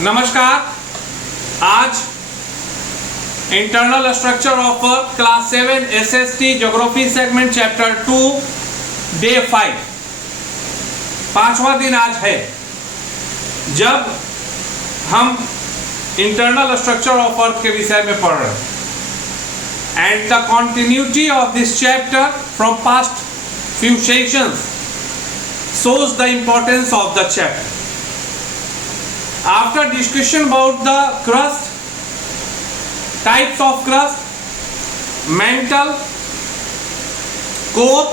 नमस्कार। आज internal structure of class 7 SST geography segment chapter 2 day 5 पांचवा दिन आज है जब हम इंटरनल स्ट्रक्चर ऑफ अर्थ के विषय में पढ़ रहे हैं and the continuity of this chapter from past few sessions shows the importance of the chapter. After discussion about the crust, types of crust, mantle, core,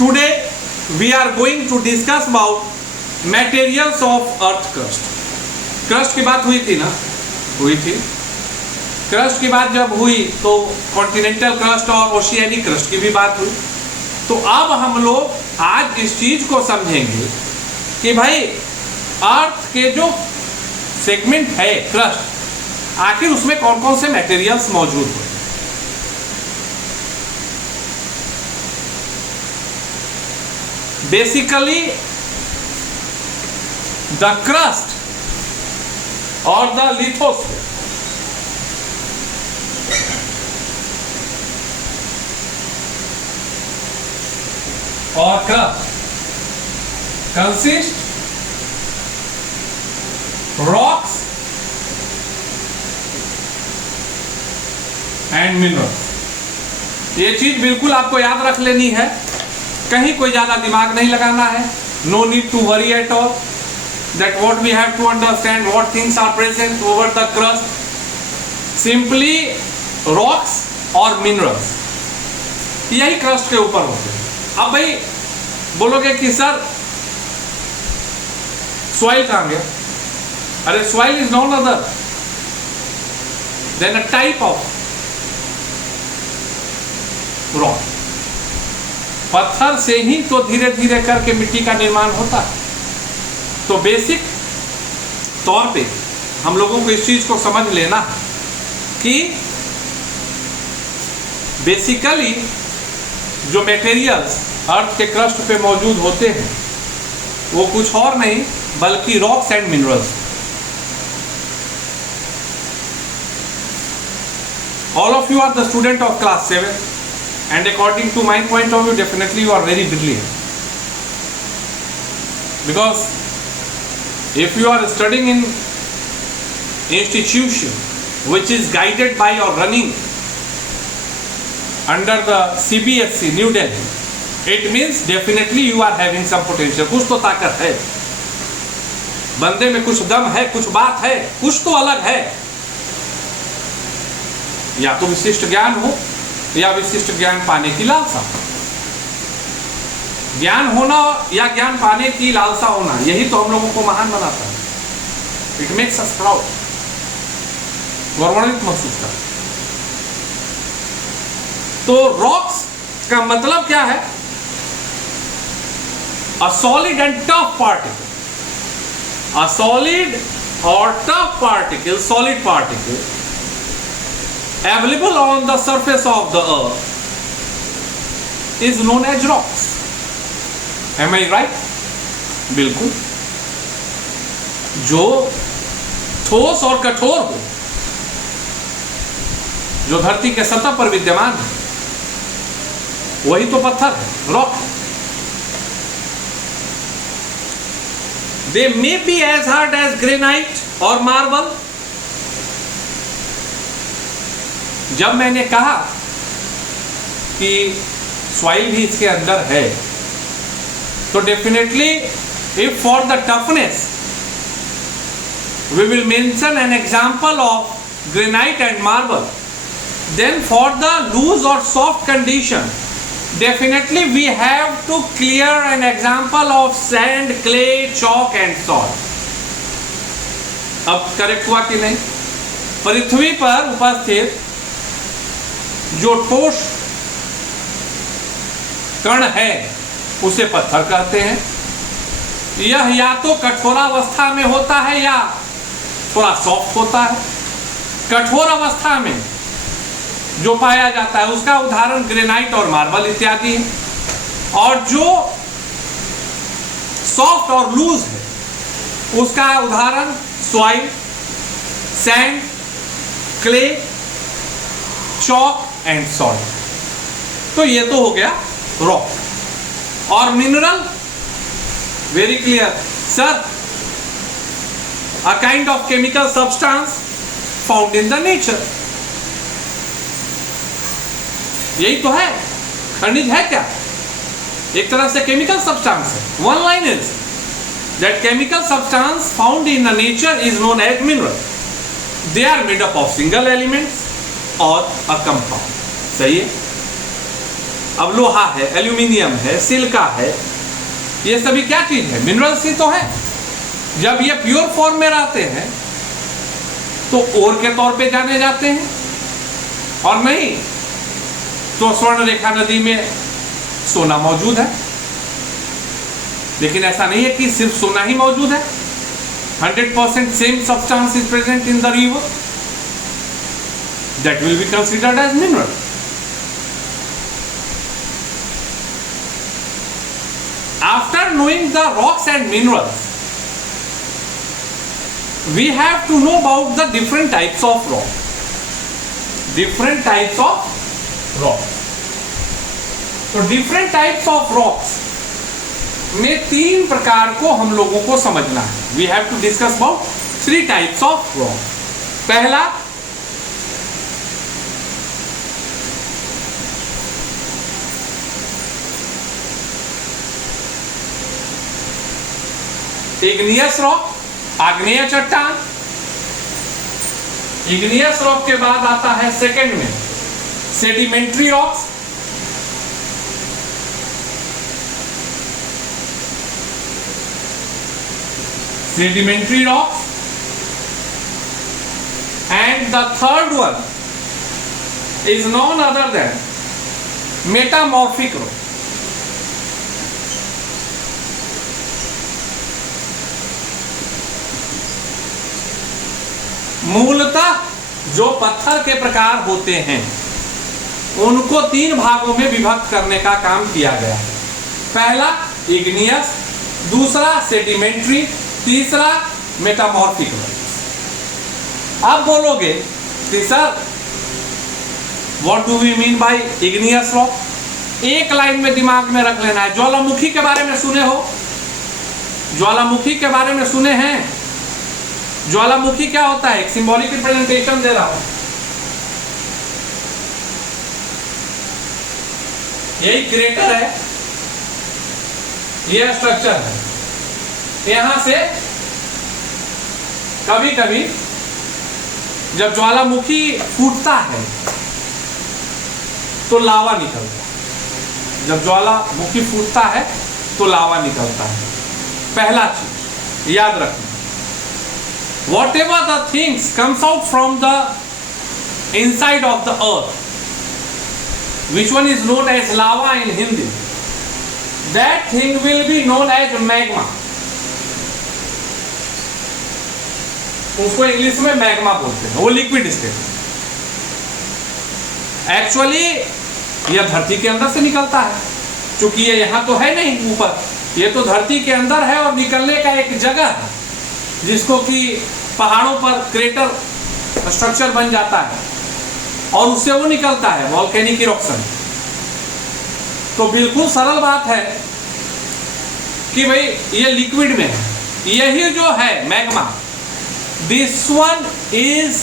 today we are going to discuss about materials of earth crust. crust की बात हुई थी ना? हुई थी। crust की बात जब हुई तो कॉन्टिनेंटल क्रस्ट और ओशियानिक क्रस्ट की भी बात हुई। तो अब हम लोग आज इस चीज को समझेंगे कि भाई अर्थ के जो सेगमेंट है क्रस्ट, आखिर उसमें कौन कौन से मटेरियल्स मौजूद हैं। बेसिकली द क्रस्ट और the lithosphere or crust consist rocks and minerals। ये चीज बिल्कुल आपको याद रख लेनी है, कहीं कोई ज्यादा दिमाग नहीं लगाना है। No need to worry at all that what we have to understand what things are present over the crust. Simply rocks और मिनरल्स यही क्रस्ट के ऊपर होते हैं। अब भाई बोलोगे कि सर सॉइल कहां गया? अरे soil is none other than a type of rock. पत्थर से ही तो धीरे धीरे करके मिट्टी का निर्माण होता है। तो बेसिक तौर पे हम लोगों को इस चीज को समझ लेना कि बेसिकली जो मटेरियल्स अर्थ के क्रस्ट पे मौजूद होते हैं वो कुछ और नहीं बल्कि rocks and minerals. All of you are the student of class 7 and according to my point of view definitely you are very brilliant, because if you are studying in institution which is guided by और running under the CBSE New Delhi, it means definitely you are having some potential। कुछ तो ताकत है बंदे में, कुछ दम है, कुछ बात है, कुछ तो अलग है। या तो विशिष्ट ज्ञान हो या विशिष्ट ज्ञान पाने की लालसा। ज्ञान होना या ज्ञान पाने की लालसा होना यही तो हम लोगों को महान बनाता है। इट मेक्स अस प्राउड, गौरवान्वित महसूस करते हैं। तो रॉक्स का मतलब क्या है? A solid and tough particle. A solid और tough particle, solid particle available on the surface of the earth is known as rocks. Am I right? बिल्कुल। जो ठोस और कठोर हो, जो धरती के सतह पर विद्यमान है, वही तो पत्थर है, रॉक है। They may be as hard as granite और मार्बल। जब मैंने कहा कि सॉइल भी इसके अंदर है तो definitely if for the toughness we will mention an example of granite and marble, then for the loose or soft condition definitely we have to clear an example of sand, clay, chalk and salt। अब correct हुआ कि नहीं? पृथ्वी पर उपस्थित जो ठोस कण है उसे पत्थर कहते हैं। यह या तो कठोरावस्था में होता है या थोड़ा सॉफ्ट होता है। कठोर अवस्था में जो पाया जाता है उसका उदाहरण ग्रेनाइट और मार्बल इत्यादि है, और जो सॉफ्ट और लूज है उसका उदाहरण soil, sand, clay, chalk and salt. तो ये तो हो गया रॉक। और mineral, very clear sir, a kind of chemical substance found in the nature. यही तो है, खनिज है क्या? एक तरह से केमिकल सब्सटेंस है। One line is that chemical substance found in the nature is known as mineral. They are made up of single elements और अ कंपाउंड। सही है। अब लोहा है, एल्यूमिनियम है, सिलिका है, ये सभी क्या चीज है? मिनरल्स ही तो है। जब ये प्योर फॉर्म में रहते हैं तो ओर के तौर पे जाने जाते हैं, और नहीं तो स्वर्ण रेखा नदी में सोना मौजूद है। लेकिन ऐसा नहीं है कि सिर्फ सोना ही मौजूद है। 100% same substance is present in the river, that will be considered as mineral. After knowing the rocks and minerals, we have to know about the different types of rock. Different types of rock. तो different types of rocks में 3 प्रकार को हम लोगों को समझना है। We have to discuss about 3 types of rock. पहला, इग्नियस रॉक, आग्नेय चट्टान। इग्नियस रॉक के बाद आता है सेकंड में sedimentary rocks. Sedimentary rocks and the third one is none other than metamorphic rock. मूलतः जो पत्थर के प्रकार होते हैं उनको 3 भागों में विभक्त करने का काम किया गया है। पहला इग्नियस, दूसरा सेडिमेंट्री, तीसरा मेटामॉर्फिक। अब बोलोगे कि sir what do we mean by igneous rock? एक लाइन में दिमाग में रख लेना है। ज्वालामुखी के बारे में सुने हो? ज्वालामुखी के बारे में सुने हैं? ज्वालामुखी क्या होता है? एक सिंबॉलिक रिप्रेजेंटेशन दे रहा हूं। यही क्रेटर है, यह स्ट्रक्चर है। यहां से कभी कभी जब ज्वालामुखी फूटता है तो लावा निकलता है। जब ज्वालामुखी फूटता है तो लावा निकलता है। पहला चीज याद रखना, whatever the things comes out from the inside of the earth, which one is known as lava in Hindi, that thing will be known as magma. उसको इंग्लिश में मैग्मा बोलते हैं। वो लिक्विड स्टेट एक्चुअली यह धरती के अंदर से निकलता है। क्योंकि ये यहां तो है नहीं ऊपर, ये तो धरती के अंदर है और निकलने का एक जगह है जिसको कि पहाड़ों पर क्रेटर स्ट्रक्चर बन जाता है और उससे वो निकलता है वॉल्केनिक इरप्शन। तो बिल्कुल सरल बात है कि भाई ये लिक्विड में है। यही जो है magma, this one is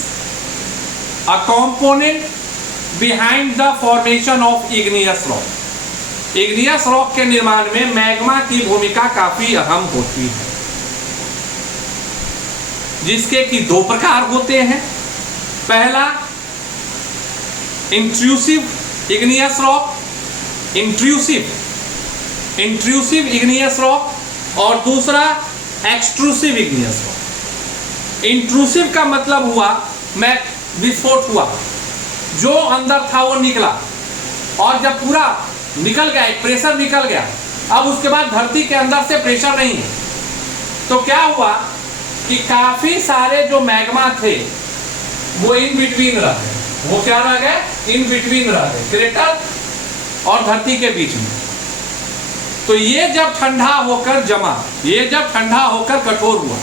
a component behind the formation of igneous rock. Igneous rock के निर्माण में मैग्मा की भूमिका काफी अहम होती है, जिसके कि 2 प्रकार होते हैं। पहला intrusive igneous rock, intrusive igneous rock, और दूसरा एक्सट्रूसिव इग्नियस रॉक। इंट्रूसिव का मतलब हुआ मैं विस्फोट हुआ, जो अंदर था वो निकला, और जब पूरा निकल गया, एक प्रेशर निकल गया, अब उसके बाद धरती के अंदर से प्रेशर नहीं है, तो क्या हुआ कि काफी सारे जो मैग्मा थे वो इन बिटवीन रह गए। वो क्या रह गए? इन बिटवीन रह गए, क्रेटर और धरती के बीच में। तो ये जब ठंडा होकर जमा, ये जब ठंडा होकर कठोर हुआ,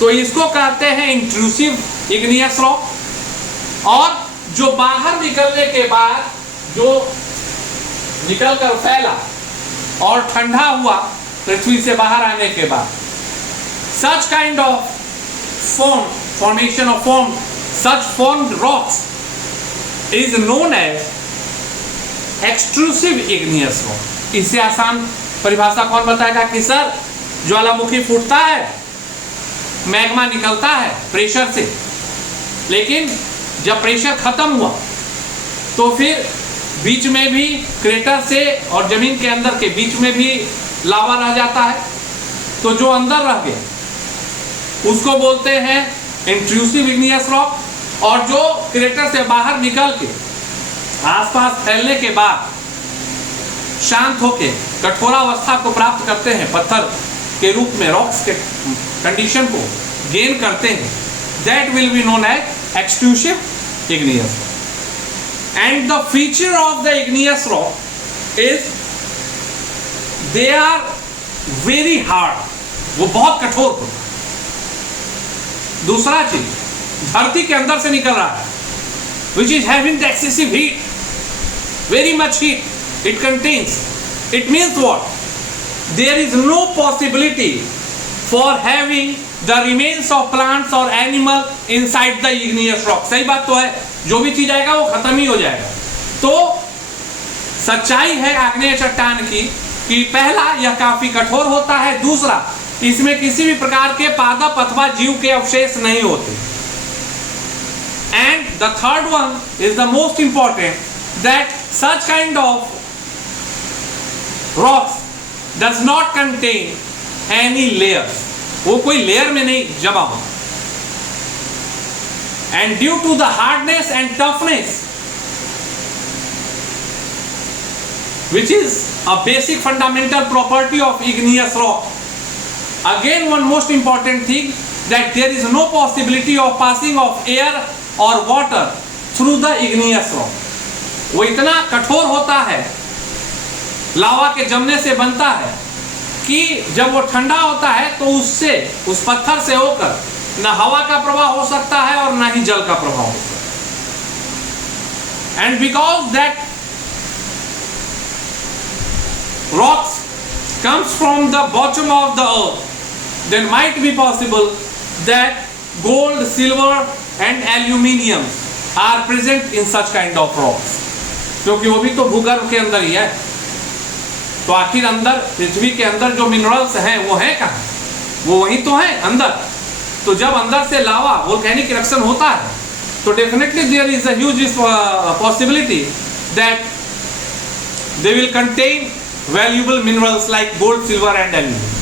तो इसको कहते हैं इंट्रूसिव इग्नियस रॉक। और जो बाहर निकलने के बाद जो निकलकर फैला और ठंडा हुआ पृथ्वी से बाहर आने के बाद, सच kind of formation of such formed rocks is known as extrusive igneous rock। इससे आसान परिभाषा कौन बताएगा कि सर ज्वालामुखी फूटता है, मैग्मा निकलता है प्रेशर से, लेकिन जब प्रेशर खत्म हुआ तो फिर बीच में भी क्रेटर से और जमीन के अंदर के बीच में भी लावा रह जाता है, तो जो अंदर रह गया उसको बोलते हैं इंट्रूसिव इग्नियस रॉक। और जो क्रेटर से बाहर निकल के आसपास फैलने के बाद शांत होके कठोरावस्था को प्राप्त करते हैं, पत्थर के रूप में रॉक्स के कंडीशन को गेन करते हैं, that will be known as extrusive igneous rock. And the feature of the igneous rock is they are very hard, वो बहुत कठोर होता है। दूसरा चीज, धरती के अंदर से निकल रहा है, which is having the excessive heat, very much heat it contains. It means what? There is no possibility for having the remains of plants or animal inside the igneous rock। सही बात तो है, जो भी चीज आएगा वो खत्म ही हो जाएगा। तो सच्चाई है आग्नेय चट्टान की कि पहला, यह काफी कठोर होता है, दूसरा, इसमें किसी भी प्रकार के पादप अथवा जीव के अवशेष नहीं होते। And the third one is the most important, that such kind of rocks does not contain any layers, वो कोई लेयर में नहीं जमा हो। And due to the hardness and toughness which is a basic fundamental property of igneous rock, again one most important thing, that there is no possibility of passing of air or water through the igneous rock। वो इतना कठोर होता है, लावा के जमने से बनता है, कि जब वो ठंडा होता है तो उससे, उस पत्थर से होकर न हवा का प्रवाह हो सकता है और न ही जल का प्रवाह हो सकता है। And because that rocks comes from the bottom of the earth, then might be possible that gold, silver and aluminium are present in such kind of rocks, क्योंकि वो भी तो भूगर्भ के अंदर ही है। तो आखिर अंदर, पृथ्वी के अंदर जो मिनरल्स हैं वो हैं कहाँ? वो वही तो हैं अंदर। तो जब अंदर से लावा वोल्केनिक इरप्शन होता है तो definitely there is a huge possibility that they will contain valuable minerals like gold, silver and aluminum।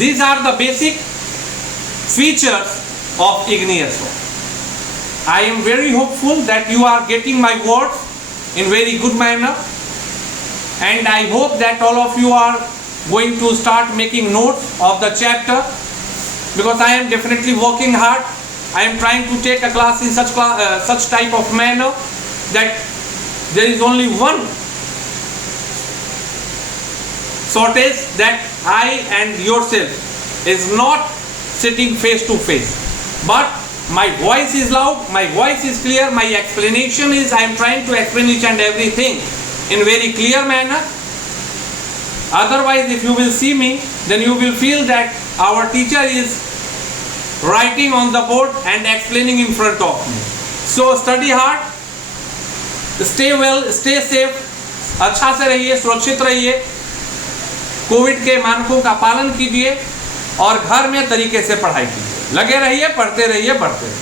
These are the basic features of igneous rock। I am very hopeful that you are getting my words in very good manner, and I hope that all of you are going to start making notes of the chapter, because I am definitely working hard। I am trying to take a class in such type of manner that there is only one shortage, that I and yourself is not sitting face to face, but my voice is loud, my voice is clear, my explanation is, I am trying to explain each and everything in very clear manner. Otherwise, if you will see me, then you will feel that our teacher is writing on the board and explaining in front of me। So study hard, stay well, stay safe, अच्छा से रहिए, सुरक्षित रहिए, Covid के मानकों का पालन कीजिए और घर में तरीके से पढ़ाई कीजिए। लगे रहिए, पढ़ते रहिए, बढ़ते रहिए।